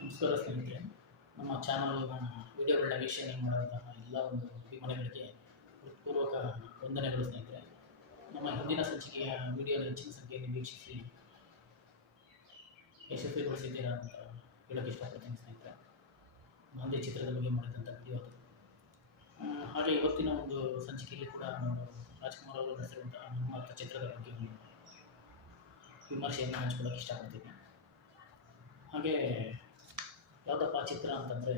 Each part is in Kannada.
ನಮಸ್ಕಾರ ಸ್ನೇಹಿತರೆ ನಮ್ಮ ಚಾನಲ್ ವಿಡಿಯೋಗಳನ್ನ ವೀಕ್ಷಣೆ ಮಾಡುವಂತಹ ಎಲ್ಲ ಒಂದು ಅಭಿಮಾನಿಗಳಿಗೆ ಹೃತ್ಪೂರ್ವಕ ವಂದನೆಗಳು ಸ್ನೇಹಿತರೆ. ನಮ್ಮ ಹಿಂದಿನ ಸಂಚಿಕೆಯ ವಿಡಿಯೋದ ಹೆಚ್ಚಿನ ಸಂಖ್ಯೆಯಲ್ಲಿ ವೀಕ್ಷಿಸಿ ಯಶಸ್ವಿಗೊಳಿಸಿದ್ದೀರಾ ಅಂತ ಹೇಳೋಕ್ಕೆ ಇಷ್ಟಪಡ್ತೀನಿ ಸ್ನೇಹಿತರೆ. ಗಾಂಧಿ ಚಿತ್ರದ ಬಗ್ಗೆ ಮಾಡಿದಂಥ ವಿಡಿಯೋ ಅದು. ಹಾಗೆ ಇವತ್ತಿನ ಒಂದು ಸಂಚಿಕೆಯಲ್ಲಿ ಕೂಡ ನಾವು ರಾಜ್ಕುಮಾರ್ ಅವರು ನಡೆಸಿರುವಂತಹ ನಮ್ಮ ಚಿತ್ರದ ಬಗ್ಗೆ ಒಂದು ವಿಮರ್ಶೆಯನ್ನು ಹಂಚ್ಕೊಳ್ಳೋಕೆ ಇಷ್ಟಪಡ್ತೀನಿ. ಹಾಗೆ ಯಾವುದಪ್ಪ ಚಿತ್ರ ಅಂತಂದರೆ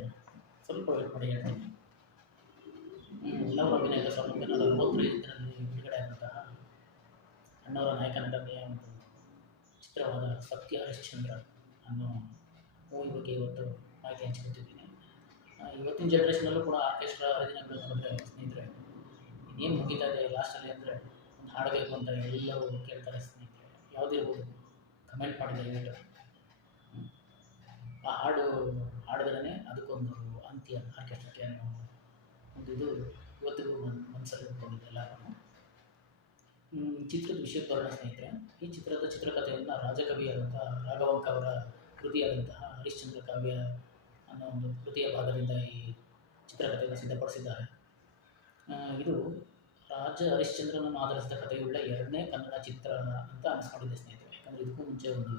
ಸ್ವಲ್ಪ ವೇಟ್ ಮಾಡಿ ಹೇಳ್ತೀನಿ. ಎಲ್ಲವರ ಅಭಿನಯದ ಸ್ವಲ್ಪ ಒಂಬೈನೂರ ದಿನದಲ್ಲಿ ಬಿಡುಗಡೆ ಆದಂತಹ ಅಣ್ಣವರ ನಾಯಕ ನಟನೆಯ ಒಂದು ಚಿತ್ರವಾದ ಸತ್ಯ ಹರಿಶ್ಚಂದ್ರ ಅನ್ನೋ ಮೂವಿ ಬಗ್ಗೆ ಇವತ್ತು ಮಾಹಿತಿ ಹಂಚ್ಕೊತಿದ್ದೀನಿ ಆ, ಇವತ್ತಿನ ಜನ್ರೇಷನಲ್ಲೂ ಕೂಡ ಆರ್ಕೆಸ್ಟ್ರಾ ಹರಿದಿನಗಳು ನೋಡಿದ್ರೆ ಸ್ನೇಹಿತರೆ ಇನ್ನೇನು ಮುಗಿತಾ ಇದೆ ಲಾಸ್ಟಲ್ಲಿ ಅಂದರೆ ಒಂದು ಹಾಡಬೇಕು ಅಂತ ಎಲ್ಲರೂ ಕೇಳ್ತಾರೆ ಸ್ನೇಹಿತರೆ. ಯಾವುದಿರ್ಬೋದು ಕಮೆಂಟ್ ಮಾಡಿ ದಯವಿಟ್ಟು. ಆ ಹಾಡು ಹಾಡಿದ್ರೇ ಅದಕ್ಕೊಂದು ಅಂತ್ಯ ಆರ್ಕೆಸ್ಟ್ರಾಕ್ಕೆ ಅನ್ನೋ ಒಂದು ಇದು ಇವತ್ತಿಗೂ ಮನ್ ಮನಸ್ಸಲ್ಲಿ ಉಳ್ಕೊಂಡಿದೆ ಎಲ್ಲರೂ ಚಿತ್ರದ ವಿಷಯಕ್ಕೆ ಸ್ನೇಹಿತರೆ, ಈ ಚಿತ್ರದ ಚಿತ್ರಕಥೆಯನ್ನು ರಾಜಕವಿಯಾದಂಥ ರಾಘವಂಕ ಅವರ ಕೃತಿಯಾದಂತಹ ಹರಿಶ್ಚಂದ್ರ ಕಾವ್ಯ ಅನ್ನೋ ಒಂದು ಕೃತಿಯ ಭಾಗದಿಂದ ಈ ಚಿತ್ರಕಥೆಯನ್ನು ಸಿದ್ಧಪಡಿಸಿದ್ದಾರೆ. ಇದು ರಾಜ ಹರಿಶ್ಚಂದ್ರನನ್ನು ಆಧರಿಸಿದ ಕಥೆಯುಳ್ಳ ಎರಡನೇ ಕನ್ನಡ ಚಿತ್ರ ಅಂತ ಅನಿಸ್ಕೊಂಡಿದೆ ಸ್ನೇಹಿತರೆ. ಯಾಕಂದರೆ ಇದಕ್ಕೂ ಮುಂಚೆ ಒಂದು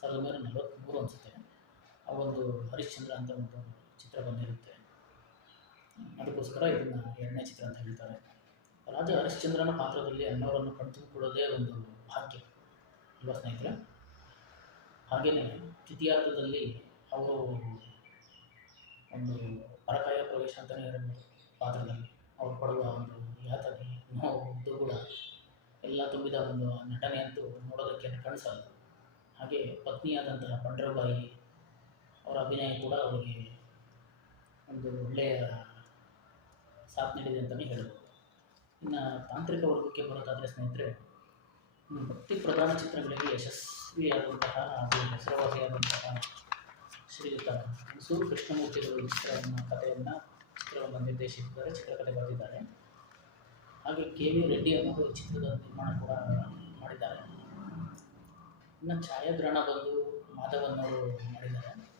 ಸಾವಿರದ ಒಂಬೈನೂರ ನಲವತ್ತ್ಮೂರು ಅನಿಸುತ್ತೆ. ಆ ಒಂದು ಹರಿಶ್ಚಂದ್ರ ಅಂತ ಒಂದು ಚಿತ್ರ ಬಂದಿರುತ್ತೆ. ಅದಕ್ಕೋಸ್ಕರ ಇದನ್ನು ಎರಡನೇ ಚಿತ್ರ ಅಂತ ಹೇಳ್ತಾರೆ. ರಾಜ ಹರಿಶ್ಚಂದ್ರನ ಪಾತ್ರದಲ್ಲಿ ಅನ್ನವರನ್ನು ಕಣ್ತುಂಬಿಕೊಳ್ಳೋದೇ ಒಂದು ಭಾಗ್ಯ, ಅಲ್ವಾ ಸ್ನೇಹಿತರೆ? ಹಾಗೆಯೇ ದ್ವಿತೀಯಾರ್ಧದಲ್ಲಿ ಅವರು ಒಂದು ಪರಕಾಯ ಪ್ರವೇಶ ಅಂತಲೇ ಹೇಳ್ಬೋದು ಪಾತ್ರದಲ್ಲಿ. ಅವರು ಪಡುವ ಒಂದು ಯಾತನೆ, ನೋವು ಎಲ್ಲ ತುಂಬಿದ ಒಂದು ನಟನೆ ಅಂತೂ ನೋಡೋದಕ್ಕೆ ಕಣಿಸಲ್ಲ ಹಾಗೆ ಪತ್ನಿಯಾದಂತಹ ಪಂಡ್ರಬಾಯಿ ಅವರ ಅಭಿನಯ ಕೂಡ ಅವರಿಗೆ ಒಂದು ಒಳ್ಳೆಯ ಸಾಥ್ ನೀಡಿದೆ ಅಂತಲೇ ಹೇಳ್ಬೋದು. ಇನ್ನು ತಾಂತ್ರಿಕ ವರ್ಗಕ್ಕೆ ಬರೋದಾದರೆ ಸ್ನೇಹಿತರೆ ಭಕ್ತಿ ಪ್ರಧಾನ ಚಿತ್ರಗಳಿಗೆ ಯಶಸ್ವಿಯಾದಂತಹ ಹಾಗೂ ಹೆಸರುವಾಸಿಯಾದಂತಹ ಶ್ರೀಯುತ ಮೈಸೂರು ಕೃಷ್ಣಮೂರ್ತಿಗಳು ಚಿತ್ರವನ್ನು, ಕಥೆಯನ್ನು, ಚಿತ್ರವನ್ನು ನಿರ್ದೇಶಿಸಿದ್ದಾರೆ, ಚಿತ್ರಕಥೆ ಬರೆದಿದ್ದಾರೆ. ಹಾಗೆ ಕೆ ವಿ ರೆಡ್ಡಿ ಅನ್ನೋದು ಚಿತ್ರದ ನಿರ್ಮಾಣ ಕೂಡ ಮಾಡಿದ್ದಾರೆ. ಇನ್ನು ಛಾಯಾಗ್ರಹಣ ಬಂದು ಮಾಧವನ್ ಅವರು ಮಾಡಿದ್ದಾರೆ.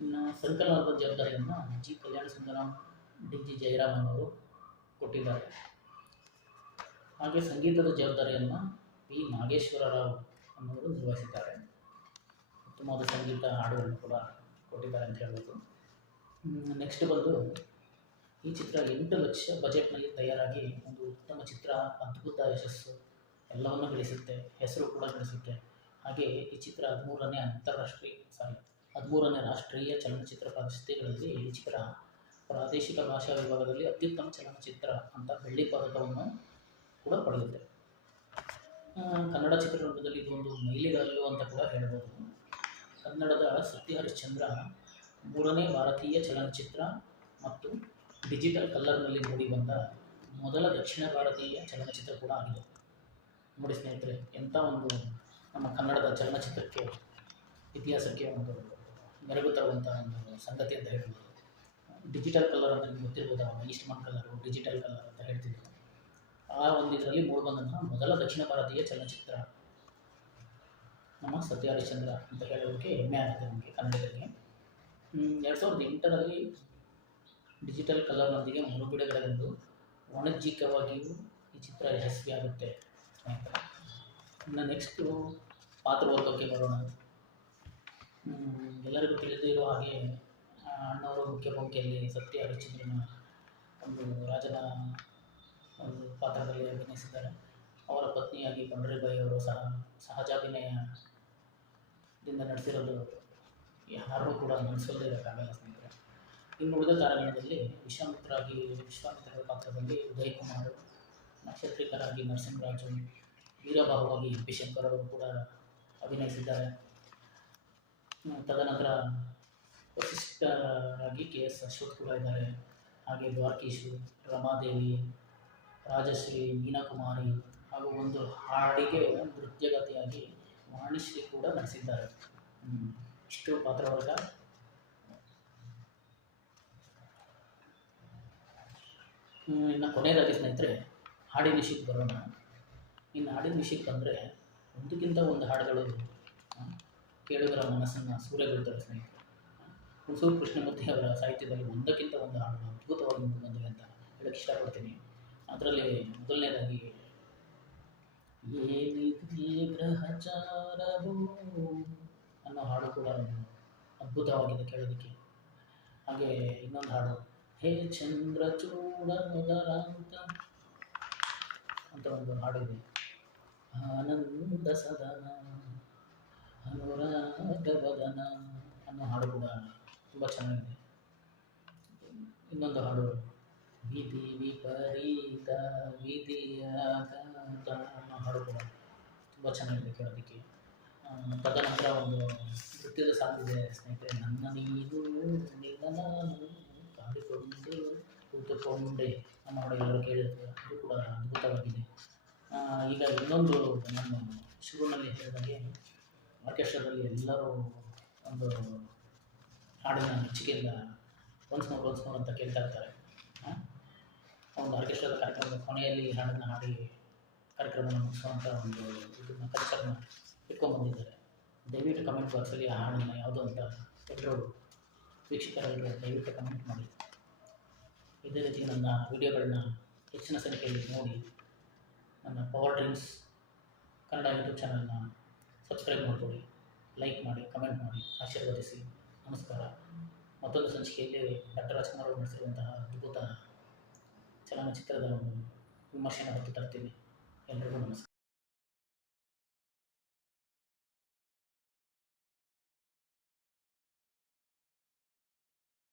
ಇನ್ನು ಜವಾಬ್ದಾರಿಯನ್ನು G Kalyana Sundaram, D G Jayaraman ಅವರು ಕೊಟ್ಟಿದ್ದಾರೆ. ಹಾಗೆ ಸಂಗೀತದ ಜವಾಬ್ದಾರಿಯನ್ನು ಪಿ ನಾಗೇಶ್ವರ ರಾವ್ ಅನ್ನೋರು ನಿರ್ವಹಿಸಿದ್ದಾರೆ. ಉತ್ತಮವಾದ ಸಂಗೀತ ಹಾಡುಗಳನ್ನು ಕೂಡ ಕೊಟ್ಟಿದ್ದಾರೆ ಅಂತ ಹೇಳ್ಬೋದು. ನೆಕ್ಸ್ಟ್ ಬಂದು ಈ ಚಿತ್ರ ಎಂಟು ಲಕ್ಷ ಬಜೆಟ್ನಲ್ಲಿ ತಯಾರಾಗಿ ಒಂದು ಉತ್ತಮ ಚಿತ್ರ, ಅದ್ಭುತ ಯಶಸ್ಸು ಎಲ್ಲವನ್ನು ಗಳಿಸುತ್ತೆ, ಹೆಸರು ಕೂಡ ಗಳಿಸುತ್ತೆ. ಹಾಗೆ ಈ ಚಿತ್ರ ಹದಿಮೂರನೇ ಅಂತಾರಾಷ್ಟ್ರೀಯ ಸಾರಿ ಹದಿಮೂರನೇ ರಾಷ್ಟ್ರೀಯ ಚಲನಚಿತ್ರ ಪ್ರಶಸ್ತಿಗಳಲ್ಲಿ ಈ ಚಿತ್ರ ಪ್ರಾದೇಶಿಕ ಭಾಷಾ ವಿಭಾಗದಲ್ಲಿ ಅತ್ಯುತ್ತಮ ಚಲನಚಿತ್ರ ಅಂತ ಬೆಳ್ಳಿ ಪದಕವನ್ನು ಕೂಡ ಪಡೆಯುತ್ತೆ ಕನ್ನಡ ಚಿತ್ರರಂಗದಲ್ಲಿ ಇದೊಂದು ಮೈಲಿಗಲ್ಲು ಅಂತ ಕೂಡ ಹೇಳ್ಬೋದು. ಕನ್ನಡದ ಸತ್ಯ ಹರಿಶ್ಚಂದ್ರ ಮೂರನೇ ಭಾರತೀಯ ಚಲನಚಿತ್ರ ಮತ್ತು ಡಿಜಿಟಲ್ ಕಲ್ಲರ್ನಲ್ಲಿ ಮೂಡಿಬಂದ ಮೊದಲ ದಕ್ಷಿಣ ಭಾರತೀಯ ಚಲನಚಿತ್ರ ಕೂಡ ಆಗಿದೆ. ನೋಡಿ ಸ್ನೇಹಿತರೆ, ಎಂಥ ಒಂದು ನಮ್ಮ ಕನ್ನಡದ ಚಲನಚಿತ್ರಕ್ಕೆ ಇತಿಹಾಸಕ್ಕೆ ಒಂದು ಮೆರುಗು ತರುವಂಥ ಒಂದು ಸಂಗತಿ ಅಂತ ಹೇಳ್ಬೋದು. ಡಿಜಿಟಲ್ ಕಲರ್ ಅಂತ ನಿಮ್ಗೆ ಗೊತ್ತಿರ್ಬೋದು ಅವಾಗ ಈಸ್ಟ್ಮನ್ ಕಲರು ಡಿಜಿಟಲ್ ಕಲರ್ ಅಂತ ಹೇಳ್ತಿದ್ರು. ಆ ಒಂದು ಇದರಲ್ಲಿ ಮೂಡಿಬಂದಂತಹ ಮೊದಲ ದಕ್ಷಿಣ ಭಾರತೀಯ ಚಲನಚಿತ್ರ ನಮ್ಮ ಸತ್ಯ ಹರಿಶ್ಚಂದ್ರ ಅಂತ ಹೇಳೋದಕ್ಕೆ ಹೆಮ್ಮೆ ಆಗುತ್ತೆ ನಮಗೆ ಕನ್ನಡದಲ್ಲಿ. ಎರಡು ಸಾವಿರದ ಎಂಟರಲ್ಲಿ ಡಿಜಿಟಲ್ ಕಲರ್ನೊಂದಿಗೆ ಮರುಬಿಡುಗಡೆಗೊಂಡು ವಾಣಿಜ್ಯಿಕವಾಗಿಯೂ ಈ ಚಿತ್ರ ಯಶಸ್ವಿಯಾಗುತ್ತೆ ಆಗುತ್ತೆ ಇನ್ನು ನೆಕ್ಸ್ಟು ಪಾತ್ರವರ್ಗಕ್ಕೆ ಬರೋಣ. ಎಲ್ಲರಿಗೂ ತಿಳಿದಿರುವ ಹಾಗೆ ಆ, ಅಣ್ಣವರು ಮುಖ್ಯ ಭೂಮಿಕೆಯಲ್ಲಿ ಸತ್ಯ ಹರಿಶ್ಚಂದ್ರನ ಒಂದು ರಾಜನ ಒಂದು ಪಾತ್ರದಲ್ಲಿ ಅಭಿನಯಿಸಿದ್ದಾರೆ. ಅವರ ಪತ್ನಿಯಾಗಿ ಪಂಡ್ರಿಬಾಯಿ ಅವರು ಸಹ ಸಹಜಾಭಿನಯದಿಂದ ನಡೆಸಿರೋದು ಯಾರೂ ಕೂಡ ಮನಸ್ಸಲ್ಲೇ ಇರೋಕ್ಕಾಗಲ್ಲ ಸ್ನೇಹಿತರೆ. ಇನ್ನು ಉಳಿದ ಕಾರಣದಲ್ಲಿ ವಿಶ್ವಾಮಿತ್ರಾಗಿ ವಿಶ್ವಾಮಿತ್ರರ ಪಾತ್ರದಲ್ಲಿ ಉದಯ್ ಕುಮಾರ್ ನಕ್ಷತ್ರಿಕರಾಗಿ ನರಸಿಂಹರಾಜು ವೀರಭಾವವಾಗಿ ಶಂಕರ್ ಅವರು ಕೂಡ ಅಭಿನಯಿಸಿದ್ದಾರೆ. ತದನಂತರ ವಸಿಷ್ಠರಾಗಿ ಕೆ ಎಸ್ ಅಶ್ವಥ್ ಕೂಡ ಇದ್ದಾರೆ. ಹಾಗೆ ದ್ವಾರಕೀಶು, ರಮಾದೇವಿ, ರಾಜಶ್ರೀ, ಮೀನಾಕುಮಾರಿ ಹಾಗೂ ಒಂದು ಹಾಡಿಗೆ ನೃತ್ಯಗತಿಯಾಗಿ ವಾಣಿಶ್ರೀ ಕೂಡ ನಡೆಸಿದ್ದಾರೆ ಇಷ್ಟು ಪಾತ್ರವರ್ಗ ಇನ್ನು ಕೊನೆಯದಾಗಿ ಸ್ನೇಹಿತರೆ, ಹಾಡಿನ ನಿಶಿಕ್ ಬರೋಣ. ಇನ್ನು ಹಾಡಿನ ನಿಶಿಕ್ ಅಂದರೆ ಒಂದಕ್ಕಿಂತ ಒಂದು ಹಾಡುಗಳು. ಕೇಳುಗರ ಮನಸ್ಸನ್ನು ಸೂರೆಗೊಳ್ತಾರೆ ಸ್ನೇಹಿತರೆ ಹುಣಸೂರು ಕೃಷ್ಣಮೂರ್ತಿ ಅವರ ಸಾಹಿತ್ಯದಲ್ಲಿ ಒಂದಕ್ಕಿಂತ ಒಂದು ಹಾಡು ಅದ್ಭುತವಾಗಿ ಬಂದಿವೆ ಅಂತ ಹೇಳಕ್ಕೆ ಇಷ್ಟಪಡ್ತೀನಿ. ಅದರಲ್ಲಿ ಮೊದಲನೇದಾಗಿ ಅನ್ನೋ ಹಾಡು ಕೂಡ ಅದ್ಭುತವಾಗಿದೆ ಕೇಳೋದಕ್ಕೆ. ಹಾಗೆ ಇನ್ನೊಂದು ಹಾಡು, ಹೇ ಚಂದ್ರ ಚೂಡ ಅಂತ ಅಂತ ಒಂದು ಹಾಡಿದೆ. ಆನಂದ ಸದನ ಅನುರಾಗವದನ ಅನ್ನೋ ಹಾಡು ಕೂಡ ತುಂಬ ಚೆನ್ನಾಗಿದೆ. ಇನ್ನೊಂದು ಹಾಡು. ವಿಧಿ ವಿಪರೀತ ವಿಧಿಯಾದ ಅನ್ನೋ ಹಾಡು ಕೂಡ ತುಂಬ ಚೆನ್ನಾಗಿದೆ ಕೇಳೋದಕ್ಕೆ. ತದನಂತರ ಒಂದು ನೃತ್ಯದ ಸಾಂಗಿದೆ ಸ್ನೇಹಿತರೆ, ನನ್ನ ನೀನು ನಿನ್ನ ನಾನು ಕಾಡಿಕೊಂಡು, ಕೂತುಕೊಂಡೆ ಅನ್ನೋ ಹಾಡು ಎಲ್ಲರೂ ಕೇಳಿರ್ತಾರೆ. ಅದು ಕೂಡ ಅದ್ಭುತವಾಗಿದೆ. ಈಗ ಇನ್ನೊಂದು ನಾನು ಶುರುವಿನಲ್ಲಿ ಹೇಳಿದಾಗೆ ಆರ್ಕೆಸ್ಟ್ರಾದಲ್ಲಿ ಎಲ್ಲರೂ ಒಂದು ಹಾಡಿನ ಮೆಚ್ಚುಗೆಯಿಂದ ಒನ್ಸ್ ಮೋರ್ ಒನ್ಸ್ ಮೋರ್ ಅಂತ ಕೇಳ್ತಾ ಇರ್ತಾರೆ? ಒಂದು ಆರ್ಕೆಸ್ಟ್ರಾದ ಕಾರ್ಯಕ್ರಮದ ಕೊನೆಯಲ್ಲಿ ಹಾಡನ್ನು ಹಾಡಿ ಕಾರ್ಯಕ್ರಮವನ್ನು ಮುಗಿಸುವಂಥ ಒಂದು ಇದನ್ನು ಕಲ್ಚರ್ನ ಇಟ್ಕೊಂಡ್ಬಂದಿದ್ದಾರೆ. ದಯವಿಟ್ಟು ಕಮೆಂಟ್ ಬಾಕ್ಸಲ್ಲಿ ಆ ಹಾಡನ್ನು ಯಾವುದು ಅಂತ ಎಲ್ಲರೂ ವೀಕ್ಷಕರೆಲ್ಲರೂ ದಯವಿಟ್ಟು ಕಮೆಂಟ್ ಮಾಡಿ. ಇದೇ ರೀತಿ ನನ್ನ ವಿಡಿಯೋಗಳನ್ನ ಹೆಚ್ಚಿನ ಸಂಖ್ಯೆಯಲ್ಲಿ ನೋಡಿ ನನ್ನ ಪವರ್ ಡ್ರಿಂಕ್ಸ್ ಕನ್ನಡ ಯೂಟ್ಯೂಬ್ ಚಾನಲ್ನ ಸಬ್ಸ್ಕ್ರೈಬ್ ಮಾಡಿಕೊಡಿ ಲೈಕ್ ಮಾಡಿ ಕಮೆಂಟ್ ಮಾಡಿ, ಆಶೀರ್ವದಿಸಿ, ನಮಸ್ಕಾರ. ಮತ್ತೊಂದು ಸಂಚಿಕೆಯಲ್ಲಿ ಡಾಕ್ಟರ್ ರಾಜ್ಕುಮಾರ್ ಅವರು ನಡೆಸಿರುವಂತಹ ಅದ್ಭುತ ಚಲನಚಿತ್ರದ ಒಂದು ವಿಮರ್ಶೆಯನ್ನು ಹೊತ್ತು ತರ್ತೀನಿ. ಎಲ್ರಿಗೂ ನಮಸ್ಕಾರ.